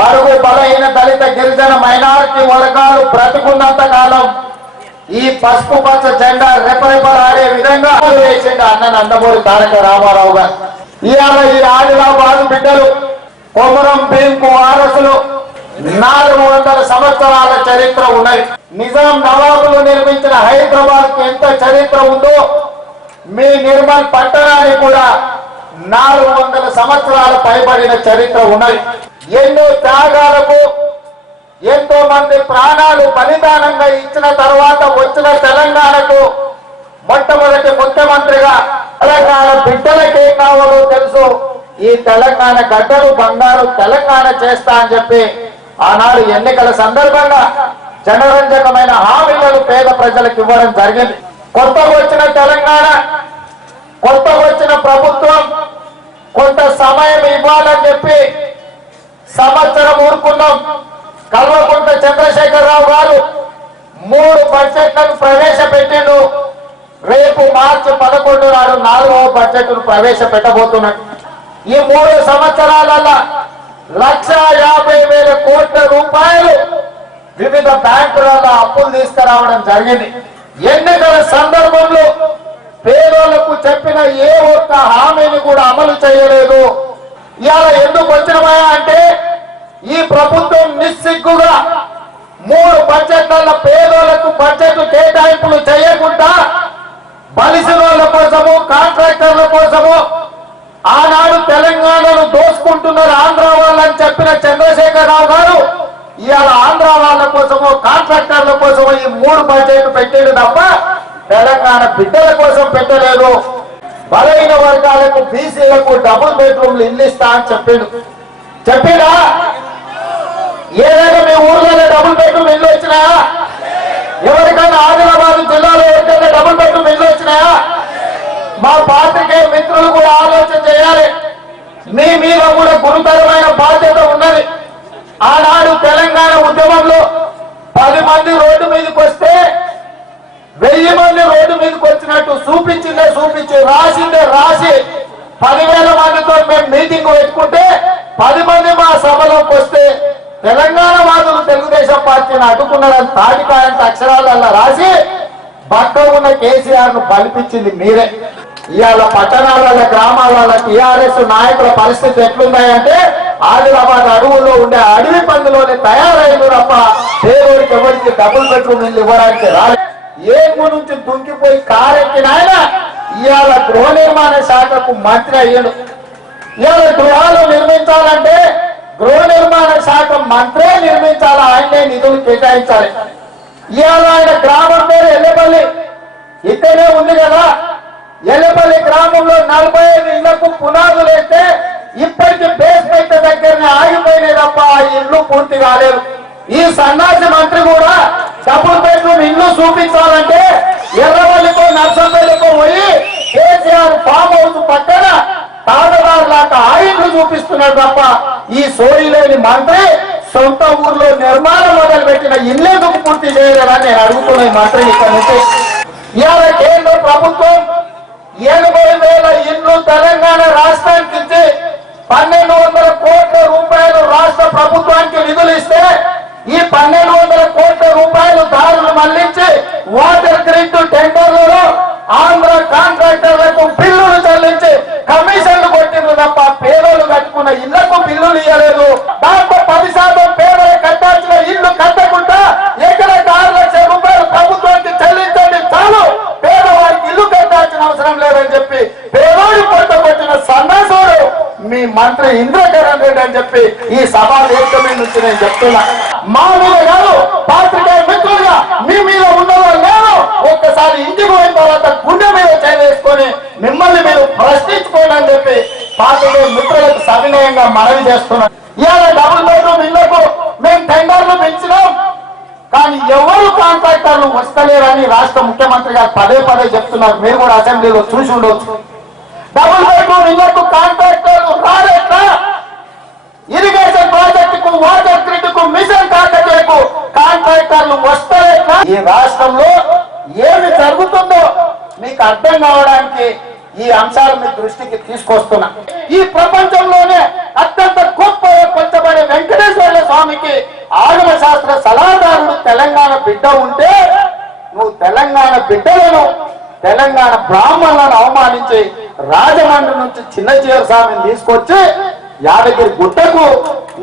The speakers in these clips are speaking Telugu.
బడుగు బలహీన దళిత గిరిజన మైనారిటీ వర్గాలు బ్రతుకున్నంత కాలం ఈ పసుపు పచ్చ జెండా రెపరెపలాడే విధంగా వేసిండు అన్న నందమూరి తారక రామారావు గారు. ఇవాళ ఈ ఆదిలాబాద్ బిడ్డలు కొమరం భీంకు వారసులు 400 సంవత్సరాల చరిత్ర ఉన్నది. నిజాం నవాబులు నిర్మించిన హైదరాబాద్ కు ఎంత చరిత్ర ఉందో మీ నిర్మల్ పట్టణానికి కూడా 400 సంవత్సరాల పైబడిన చరిత్ర ఉన్నది. ఎన్నో త్యాగాలకు ఎంతో మంది ప్రాణాలు బలిదానంగా ఇచ్చిన తర్వాత వచ్చిన తెలంగాణకు మొట్టమొదటి ముఖ్యమంత్రిగా తెలంగాణ బిడ్డలకేం కావాలో తెలుసు. ఈ తెలంగాణ గడ్డలు బంగారు తెలంగాణ చేస్తా అని చెప్పి ఆనాడు ఎన్నికల సందర్భంగా జనరంజకమైన హామీలను పేద ప్రజలకు ఇవ్వడం జరిగింది. కొత్తగా వచ్చిన తెలంగాణ, కొత్తగా వచ్చిన ప్రభుత్వం కొంత సమయం ఇవ్వాలని చెప్పి సంవత్సరం ఊరుకున్నాం. కల్వకుంట్ల చంద్రశేఖరరావు గారు 3 బడ్జెట్లను ప్రవేశపెట్టిండు. రేపు మార్చి 11 నాడు 4వ బడ్జెట్ను ప్రవేశపెట్టబోతున్నాడు. ఈ 3 సంవత్సరాలలో 1,50,000 కోట్ల రూపాయలు వివిధ బ్యాంకులలో అప్పులు తీసుకురావడం జరిగింది. ఎన్నికల సందర్భంలో పేదోళ్లకు చెప్పిన ఏ ఒక్క హామీని కూడా అమలు చేయలేదు. ఇవాళ ఎందుకు వచ్చినమా అంటే ఈ ప్రభుత్వం నిస్సిగ్గుగా 3 బడ్జెట్ల పేదోళ్లకు బడ్జెట్ కేటాయింపులు చేయకుండా బలిసినోళ్ల కోసము, కాంట్రాక్టర్ల కోసము ఆనాడు తెలంగాణను దోసుకుంటున్నారు ఆంధ్ర వాళ్ళని చెప్పిన చంద్రశేఖరరావు గారు ఇవాళ ఆంధ్ర వాళ్ళ కోసము, కాంట్రాక్టర్ల కోసము ఈ 3 బడ్జెట్లు పెట్టాడు తప్ప తెలంగాణ బిడ్డల కోసం పెట్టలేదు. బలైన వర్గాలకు, బీసీలకు డబుల్ బెడ్రూమ్లు ఇల్లు ఇస్తా అని చెప్పిడా? ఏదైనా మీ ఊర్లలో డబుల్ బెడ్రూమ్ ఇల్లు వచ్చినాయా? ఎవరికైనా ఆదిలాబాద్ జిల్లాలో ఎవరికైనా డబుల్ బెడ్రూమ్ ఇల్లు వచ్చినాయా? మా పాత్రికేయ మిత్రులు కూడా ఆలోచన చేయాలి. మీ మీద కూడా గురుతరమైన బాధ్యత ఉన్నది. ఆనాడు తెలంగాణ ఉద్యమంలో 10 మంది రోడ్డు మీదకి వస్తే 1000 మంది రోడ్డు మీదకి వచ్చినట్టు చూపించిందే చూపించి, రాసిందే రాసి 10,000 మందితో మేము మీటింగ్ పెట్టుకుంటే 10 మంది మా సభలోకి వస్తే తెలంగాణ వాదులు తెలుగుదేశం పార్టీని అడ్డుకున్నారని తాటికాయంత అక్షరాలలో రాసి పక్క ఉన్న కేసీఆర్ ను బలిపించింది మీరే. ఇవాళ పట్టణాలలో, గ్రామాలలో టీఆర్ఎస్ నాయకుల పరిస్థితి ఎట్లున్నాయంటే ఆదిలాబాద్ అడవుల్లో ఉండే అడవి పందులోనే తయారైంది తప్ప పేదోడికి ఎవరికి డబుల్ బెడ్రూమ్ ఇల్లు ఇవ్వడానికి రాలేదు. ఏము నుంచి దుంకిపోయి కారెక్కిన ఆయన ఇవాళ గృహ నిర్మాణ శాఖకు మంత్రి అయ్యాడు. ఇవాళ గృహాలు నిర్మించాలంటే గృహ నిర్మాణ శాఖ మంత్రే నిర్మించాలి, ఆయనే నిధులు కేటాయించాలి. ఇవాళ ఆయన గ్రామం పేరు ఎల్లపల్లి, ఇక్కడే ఉంది కదా. ఎల్లపల్లి గ్రామంలో 45 ఇళ్లకు పునాదులు వేస్తే ఇప్పటికి బేస్మెంట్ దగ్గరనే ఆగిపోయినాయి తప్ప ఆ ఇల్లు పూర్తి కాలేదు. ఈ సన్నాసి మంత్రి కూడా డబుల్ బెడ్రూమ్ ఇల్లు చూపించాలంటే ఎర్రవల్లికో నర్సంపల్లికో పోయి కేసీఆర్ ఫామ్ హౌస్ పక్కన తాడదారులాక ఆ ఇల్లు చూపిస్తున్నాడు తప్ప ఈ సోయి లేని మంత్రి సొంత ఊర్లో నిర్మాణం మొదలు పెట్టిన ఇల్లేందుకు పూర్తి చేయలేదని నేను అడుగుతున్నాను మంత్రి ఇక్కడ నుంచి. ఇవాళ కేంద్ర ప్రభుత్వం 80,000 ఇల్లు తెలంగాణ రాష్ట్రానికి ఇచ్చి 1,200 కోట్ల రూపాయలు రాష్ట్ర ప్రభుత్వానికి నిధులు ఇస్తే ఈ 1,200 కోట్ల రూపాయలు దారులు మళ్లించి వాటర్ గ్రిడ్ టెండర్లలో ఆంధ్ర కాంట్రాక్టర్లకు బిల్లులు చెల్లించి కమిషన్లు కొట్టిండ్రు తప్ప పేదలు కట్టుకున్న ఇళ్లకు బిల్లులు ఇవ్వలేదు. దాంట్లో 10% పేదలు కట్టాల్సిన ఇల్లు కట్టకుండా ఎకరాకి 6 లక్షల రూపాయలు ప్రభుత్వానికి చెల్లించండి చాలు, పేదవారికి ఇల్లు కట్టాల్సిన అవసరం లేదని చెప్పి పేదోడి పొట్ట కొట్టిన సన్నాసుడు మీ మంత్రి ఇంద్రకరణ్ రెడ్డి అని చెప్పి ఈ సభా వేదిక మీద నుంచి నేను చెప్తున్నా. మా మీద కాదు, పాత్రికేయ మిత్రులుగా మీ మీద ఉన్నదో లేదో ఒక్కసారి ఇంటికి పోయిన తర్వాత గుండె మీద చేసుకొని మిమ్మల్ని మీరు ప్రశ్నించుకోండి అని చెప్పి పాత్రికేయ మిత్రులకు సవినయంగా మనవి చేస్తున్నాం. ఇవాళ డబుల్ బెడ్రూమ్ ఇళ్లకు మేము టెండర్లు పెంచినాం, కానీ ఎవరు కాంట్రాక్టర్లు వస్తలేరని రాష్ట్ర ముఖ్యమంత్రి గారు పదే చెప్తున్నారు. మీరు కూడా అసెంబ్లీలో చూసి ఉండవచ్చు. డబుల్ బెడ్రూమ్ ఇళ్లకు కాంట్రాక్టర్లు రాలేట్లా? ఇరిగేషన్ ప్రాజెక్టుకు, వాటర్ గ్రిడ్ కు, మిషన్ కాకతీయకు కాంట్రాక్టర్లు వస్తలేట్లా? ఈ రాష్ట్రంలో ఏమి జరుగుతుందో మీకు అర్థం కావడానికి ఈ అంశాలు మీ దృష్టికి తీసుకొస్తున్నా. ఈ ప్రపంచంలోనే అత్యంత గొప్ప కొంచెం వెంకటేశ్వర చెప్పాల్సిన సలహాదారుడు తెలంగాణ బిడ్డ ఉంటే నువ్వు తెలంగాణ బిడ్డలను తెలంగాణ బ్రాహ్మణులను అవమానించి రాజమండ్రి నుంచి చిన్నజీవర స్వామిని తీసుకొచ్చి యాదగిరి గుట్టకు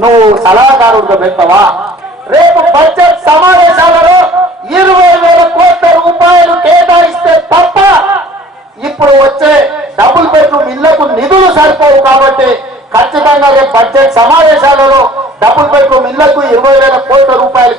నువ్వు సలహాదారుడిగా పెడతావా? రేపు బడ్జెట్ సమావేశాలలో 20,000 కోట్ల రూపాయలు కేటాయిస్తే తప్ప ఇప్పుడు వచ్చే డబుల్ బెడ్రూమ్ ఇళ్లకు నిధులు సరిపోవు. కాబట్టి ఖచ్చితంగా రేపు బడ్జెట్ సమావేశాలలో డబుల్ బెడ్రూమ్ ఇళ్లకు 20,000 కోట్ల రూపాయలు